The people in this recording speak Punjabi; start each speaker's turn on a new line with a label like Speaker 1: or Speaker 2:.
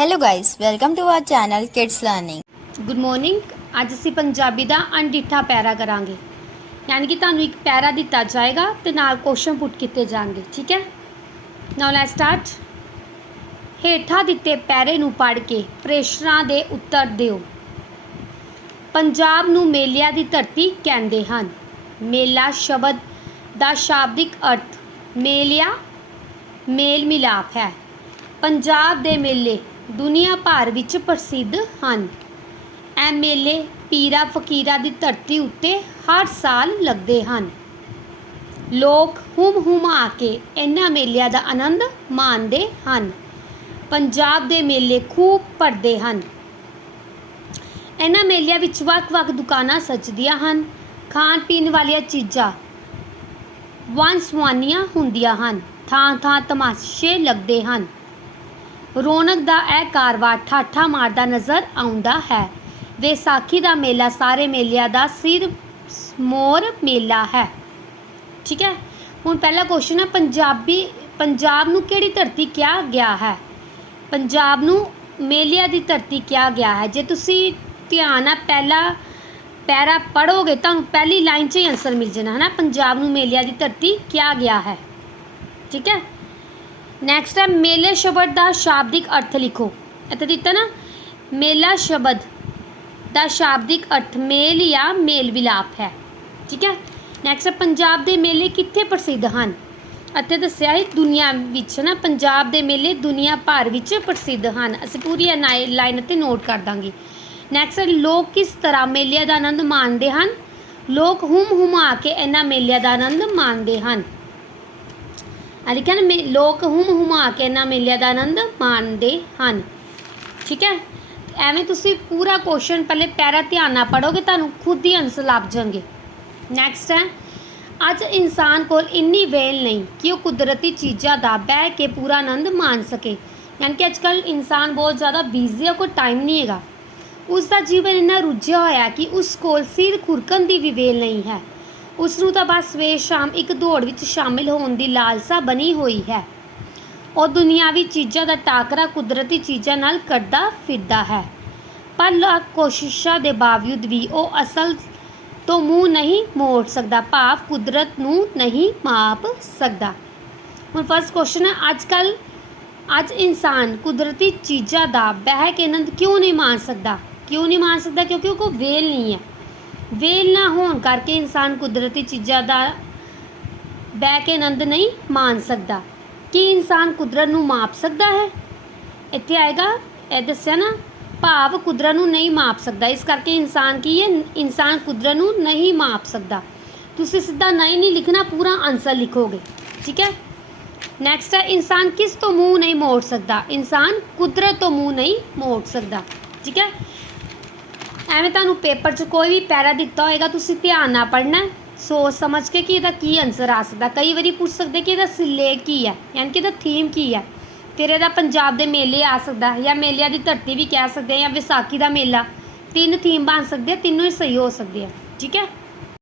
Speaker 1: Hello guys, welcome to our channel Kids Learning.
Speaker 2: Good morning ਅੱਜ ਅਸੀਂ ਪੰਜਾਬੀ ਦਾ ਅਣਡਿੱਠਾ ਪੈਰਾ ਕਰਾਂਗੇ। ਯਾਨੀ ਕਿ ਤੁਹਾਨੂੰ ਇੱਕ ਪੈਰਾ ਦਿੱਤਾ ਜਾਏਗਾ ਤੇ ਨਾਲ ਕੁਐਸਚਨ ਪੁੱਟ ਕੀਤੇ ਜਾਣਗੇ ਠੀਕ ਹੈ? ਨਾਓ ਲੈਟਸ ਸਟਾਰਟ ਹੇਠਾਂ ਦਿੱਤੇ ਪੈਰੇ ਨੂੰ ਪੜ੍ਹ ਕੇ ਪ੍ਰੇਸ਼ਨਾਂ ਦੇ ਉੱਤਰ ਦਿਓ। ਪੰਜਾਬ ਨੂੰ ਮੇਲਿਆਂ ਦੀ ਧਰਤੀ ਕਹਿੰਦੇ ਹਨ। ਮੇਲਾ ਸ਼ਬਦ ਦਾ ਸ਼ਾਬਦਿਕ ਅਰਥ ਮੇਲਿਆ ਮੇਲ ਮਿਲਾਪ ਹੈ। ਪੰਜਾਬ ਦੇ ਮੇਲੇ ਦੁਨੀਆ ਭਰ ਵਿੱਚ ਪ੍ਰਸਿੱਧ ਹਨ। ਇਹ ਮੇਲੇ ਪੀਰਾ ਫਕੀਰਾਂ ਦੀ ਧਰਤੀ ਉੱਤੇ ਹਰ ਸਾਲ ਲੱਗਦੇ ਹਨ। ਲੋਕ ਹੁਮ ਹੁਮਾ ਕੇ ਇਹਨਾਂ ਮੇਲਿਆਂ ਦਾ ਆਨੰਦ ਮਾਣਦੇ ਹਨ। ਪੰਜਾਬ ਦੇ ਮੇਲੇ ਖੂਬ ਭਰਦੇ ਹਨ। ਇਹਨਾਂ ਮੇਲਿਆਂ ਵਿੱਚ ਵੱਖ-ਵੱਖ ਦੁਕਾਨਾਂ ਸਜਦੀਆਂ ਹਨ। ਖਾਣ ਪੀਣ ਵਾਲੀਆਂ ਚੀਜ਼ਾਂ ਵੰਨ ਸੁਵੰਨੀਆਂ ਹੁੰਦੀਆਂ ਹਨ। ਥਾਂ-ਥਾਂ ਤਮਾਸ਼ੇ ਲੱਗਦੇ ਹਨ। ਰੌਣਕ ਦਾ ਇਹ ਕਾਰਵਾ ਠਾਠਾ ਮਾਰਦਾ ਨਜ਼ਰ ਆਉਂਦਾ ਹੈ। ਵਿਸਾਖੀ ਦਾ ਮੇਲਾ ਸਾਰੇ ਮੇਲਿਆਂ ਦਾ ਸਿਰ ਮੋਰ ਮੇਲਾ ਹੈ। ਠੀਕ ਹੈ? ਹੁਣ ਪਹਿਲਾ ਕੁਐਸਚਨ ਹੈ ਪੰਜਾਬੀ, ਪੰਜਾਬ ਨੂੰ ਕਿਹੜੀ ਧਰਤੀ ਕਿਹਾ ਗਿਆ ਹੈ? ਪੰਜਾਬ ਨੂੰ ਮੇਲਿਆਂ ਦੀ ਧਰਤੀ ਕਿਹਾ ਗਿਆ ਹੈ। ਜੇ ਤੁਸੀਂ ਧਿਆਨ ਨਾਲ ਪਹਿਲਾ ਪੈਰਾ ਪੜੋਗੇ ਤੁਹਾਨੂੰ ਪਹਿਲੀ ਲਾਈਨ 'ਚ ਹੀ ਆਨਸਰ ਮਿਲ ਜਾਣਾ ਹੈ ਨਾ ਪੰਜਾਬ ਨੂੰ ਮੇਲਿਆਂ ਦੀ ਧਰਤੀ ਕਿਹਾ ਗਿਆ ਹੈ। ਠੀਕ ਹੈ? ਨੈਕਸਟ ਹੈ, ਮੇਲੇ ਸ਼ਬਦ ਦਾ ਸ਼ਾਬਦਿਕ ਅਰਥ ਲਿਖੋ। ਇੱਥੇ ਦਿੱਤਾ ਨਾ, ਮੇਲਾ ਸ਼ਬਦ ਦਾ ਸ਼ਾਬਦਿਕ ਅਰਥ ਮੇਲ ਜਾਂ ਮੇਲ ਵਿਲਾਪ ਹੈ। ਠੀਕ ਹੈ? ਨੈਕਸਟ ਹੈ, ਪੰਜਾਬ ਦੇ ਮੇਲੇ ਕਿੱਥੇ ਪ੍ਰਸਿੱਧ ਹਨ? ਅਤੇ ਦੱਸਿਆ ਹੈ, ਦੁਨੀਆ ਵਿੱਚ ਨਾ, ਪੰਜਾਬ ਦੇ ਮੇਲੇ ਦੁਨੀਆ ਭਰ ਵਿੱਚ ਪ੍ਰਸਿੱਧ ਹਨ। ਅਸੀਂ ਪੂਰੀ ਲਾਈਨ ਤੇ ਨੋਟ ਕਰ ਦਾਂਗੇ। ਨੈਕਸਟ ਹੈ, ਲੋਕ ਕਿਸ ਤਰ੍ਹਾਂ ਮੇਲਿਆਂ ਦਾ ਆਨੰਦ ਮਾਣਦੇ ਹਨ? ਲੋਕ ਹੁਮ ਹੁਮਾ ਕੇ ਇਹਨਾਂ ਮੇਲਿਆਂ ਦਾ ਆਨੰਦ ਮਾਣਦੇ ਹਨ। ਆ ਲਿਖਿਆ ਨਾ ਮੇ- ਲੋਕ ਹੁਮ ਹੁਮਾ ਕੇ ਇਹਨਾਂ ਮੇਲਿਆਂ ਦਾ ਆਨੰਦ ਮਾਣਦੇ ਹਨ। ਠੀਕ ਹੈ? ਐਵੇਂ ਤੁਸੀਂ ਪੂਰਾ ਕੁਐਸਚਨ ਪਹਿਲੇ ਪੈਰਾ ਧਿਆਨ ਨਾਲ ਪੜੋਗੇ ਤੁਹਾਨੂੰ ਖੁਦ ਹੀ ਆਨਸਰ ਲੱਭ ਜਾਣਗੇ। ਨੈਕਸਟ ਹੈ, ਅੱਜ ਇਨਸਾਨ ਕੋਲ ਇੰਨੀ ਵੇਲ ਨਹੀਂ ਕਿ ਉਹ ਕੁਦਰਤੀ ਚੀਜ਼ਾਂ ਦਾ ਬਹਿ ਕੇ ਪੂਰਾ ਆਨੰਦ ਮਾਣ ਸਕੇ। ਯਾਨੀ ਕਿ ਅੱਜ ਕੱਲ ਇਨਸਾਨ ਬਹੁਤ ਜ਼ਿਆਦਾ ਬਿਜ਼ੀ ਹੈ ਕੋਈ ਟਾਈਮ ਨਹੀਂ ਹੈਗਾ। ਉਸ ਦਾ ਜੀਵਨ ਇੰਨਾ ਰੁੱਝਿਆ ਹੋਇਆ ਕਿ ਉਸ ਕੋਲ ਸਿਰ ਖੁਰਕਣ ਦੀ ਵੀ ਵੇਲ ਨਹੀਂ ਹੈ। ਉਸ ਨੂੰ ਤਾਂ ਬਸ ਸਵੇਰ ਸ਼ਾਮ ਇੱਕ ਦੌੜ ਵਿੱਚ ਸ਼ਾਮਿਲ ਹੋਣ ਦੀ ਲਾਲਸਾ ਬਣੀ ਹੋਈ ਹੈ। ਉਹ ਦੁਨੀਆਵੀ ਚੀਜ਼ਾਂ ਦਾ ਟਾਕਰਾ ਕੁਦਰਤੀ ਚੀਜ਼ਾਂ ਨਾਲ ਕਰਦਾ ਫਿਰਦਾ ਹੈ। ਪਰ ਲੱਖ ਕੋਸ਼ਿਸ਼ਾਂ ਦੇ ਬਾਵਜੂਦ ਵੀ ਉਹ ਅਸਲ ਤੋਂ ਮੂੰਹ ਨਹੀਂ ਮੋੜ ਸਕਦਾ, ਭਾਵ ਕੁਦਰਤ ਨੂੰ ਨਹੀਂ ਮਾਪ ਸਕਦਾ। ਹੁਣ ਫਸਟ ਕੁਐਸਚਨ ਹੈ ਅੱਜ ਕੱਲ ਅੱਜ ਇਨਸਾਨ ਕੁਦਰਤੀ ਚੀਜ਼ਾਂ ਦਾ ਬਹਿ ਕੇ ਆਨੰਦ ਕਿਉਂ ਨਹੀਂ ਮਾਣ ਸਕਦਾ? ਕਿਉਂ ਨਹੀਂ ਮਾਣ ਸਕਦਾ? ਕਿਉਂਕਿ ਉਹ ਕੋਲ ਵੇਲ ਨਹੀਂ ਹੈ। ਵੇਲ ਨਾ ਹੋਣ ਕਰਕੇ ਇਨਸਾਨ ਕੁਦਰਤੀ ਚੀਜ਼ਾਂ ਦਾ ਬਹਿ ਕੇ ਆਨੰਦ ਨਹੀਂ ਮਾਣ ਸਕਦਾ। ਕੀ ਇਨਸਾਨ ਕੁਦਰਤ ਨੂੰ ਮਾਪ ਸਕਦਾ ਹੈ? ਇੱਥੇ ਆਏਗਾ, ਇਹ ਦੱਸਿਆ ਨਾ, ਭਾਵ ਕੁਦਰਤ ਨੂੰ ਨਹੀਂ ਮਾਪ ਸਕਦਾ। ਇਸ ਕਰਕੇ ਇਨਸਾਨ ਕੀ ਹੈ? ਇਨਸਾਨ ਕੁਦਰਤ ਨੂੰ ਨਹੀਂ ਮਾਪ ਸਕਦਾ। ਤੁਸੀਂ ਸਿੱਧਾ ਨਹੀਂ ਨਹੀਂ ਲਿਖਣਾ, ਪੂਰਾ ਆਨਸਰ ਲਿਖੋਗੇ। ਠੀਕ ਹੈ? ਨੈਕਸਟ ਹੈ, ਇਨਸਾਨ ਕਿਸ ਤੋਂ ਮੂੰਹ ਨਹੀਂ ਮੋੜ ਸਕਦਾ? ਇਨਸਾਨ ਕੁਦਰਤ ਤੋਂ ਮੂੰਹ ਨਹੀਂ ਮੋੜ ਸਕਦਾ। ਠੀਕ ਹੈ? ਐਵੇਂ ਤੁਹਾਨੂੰ ਪੇਪਰ 'ਚ ਕੋਈ ਵੀ ਪੈਰਾ ਦਿੱਤਾ ਹੋਏਗਾ, ਤੁਸੀਂ ਧਿਆਨ ਨਾਲ ਪੜ੍ਹਨਾ ਸੋਚ ਸਮਝ ਕੇ ਕਿ ਇਹਦਾ ਕੀ ਆਨਸਰ ਆ ਸਕਦਾ। ਕਈ ਵਾਰੀ ਪੁੱਛ ਸਕਦੇ ਕਿ ਇਹਦਾ ਸਿਲੇਖ ਕੀ ਹੈ, ਯਾਨੀ ਕਿ ਇਹਦਾ ਥੀਮ ਕੀ ਹੈ। ਫਿਰ ਇਹਦਾ ਪੰਜਾਬ ਦੇ ਮੇਲੇ ਆ ਸਕਦਾ ਜਾਂ ਮੇਲਿਆਂ ਦੀ ਧਰਤੀ ਵੀ ਕਹਿ ਸਕਦੇ ਹਾਂ, ਜਾਂ ਵਿਸਾਖੀ ਦਾ ਮੇਲਾ। ਤਿੰਨ ਥੀਮ ਬਣ ਸਕਦੇ ਆ, ਤਿੰਨੋਂ ਹੀ ਸਹੀ ਹੋ ਸਕਦੇ ਆ। ਠੀਕ ਹੈ?